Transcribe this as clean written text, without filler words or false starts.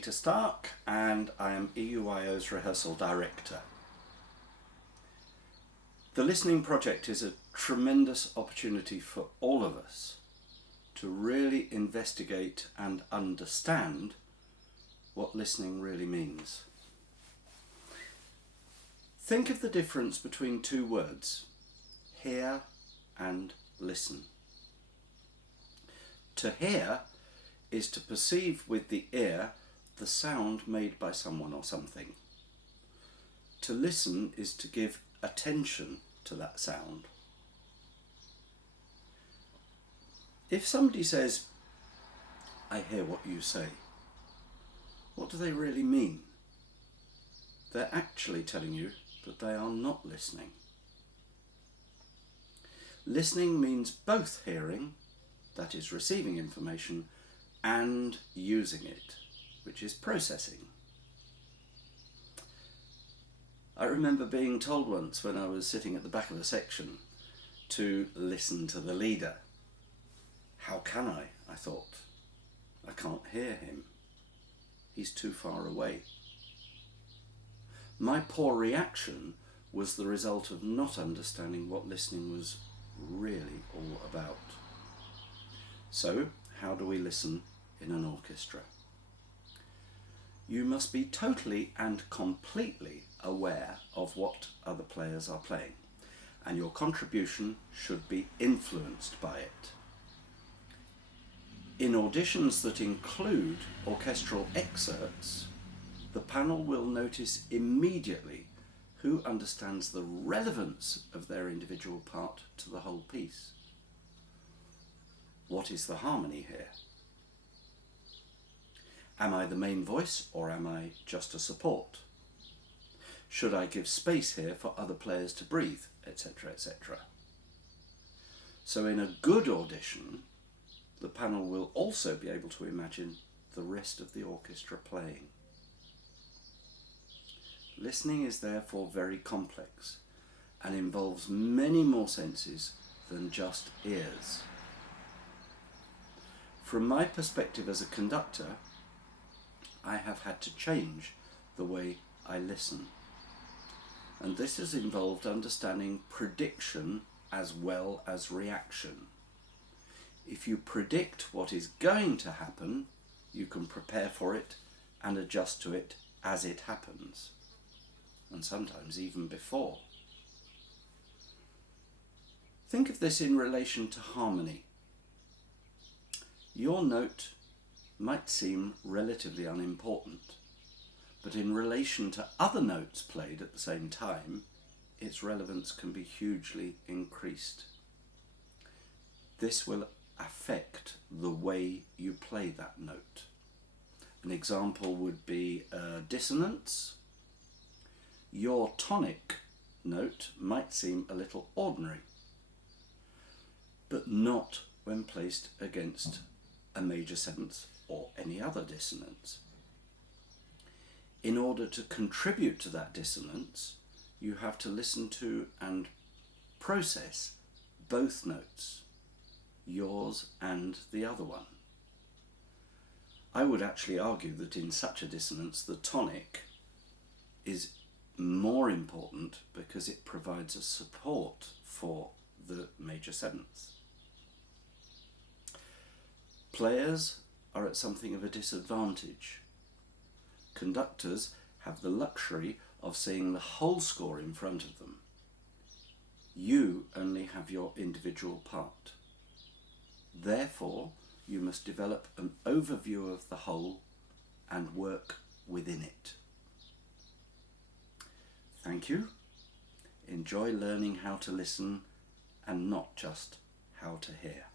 Peter Stark and I am Euyo's rehearsal director. The listening project is a tremendous opportunity for all of us to really investigate and understand what listening really means. Think of the difference between two words, hear and listen. To hear is to perceive with the ear the sound made by someone or something. To listen is to give attention to that sound. If somebody says, "I hear what you say," what do they really mean? They're actually telling you that they are not listening. Listening means both hearing, that is receiving information, and using it, which is processing. I remember being told once when I was sitting at the back of a section to listen to the leader. How can I thought. I can't hear him. He's too far away. My poor reaction was the result of not understanding what listening was really all about. So, how do we listen in an orchestra? You must be totally and completely aware of what other players are playing, and your contribution should be influenced by it. In auditions that include orchestral excerpts, the panel will notice immediately who understands the relevance of their individual part to the whole piece. What is the harmony here? Am I the main voice or am I just a support? Should I give space here for other players to breathe, etc., etc.? So in a good audition, the panel will also be able to imagine the rest of the orchestra playing. Listening is therefore very complex and involves many more senses than just ears. From my perspective as a conductor, I have had to change the way I listen. And this has involved understanding prediction as well as reaction. If you predict what is going to happen, you can prepare for it and adjust to it as it happens, and sometimes even before. Think of this in relation to harmony. Your note might seem relatively unimportant, but in relation to other notes played at the same time, its relevance can be hugely increased. This will affect the way you play that note. An example would be dissonance. Your tonic note might seem a little ordinary, but not when placed against a major seventh or any other dissonance. In order to contribute to that dissonance, you have to listen to and process both notes, yours and the other one. I would actually argue that in such a dissonance, the tonic is more important because it provides a support for the major seventh. Players are at something of a disadvantage. Conductors have the luxury of seeing the whole score in front of them. You only have your individual part. Therefore, you must develop an overview of the whole and work within it. Thank you. Enjoy learning how to listen and not just how to hear.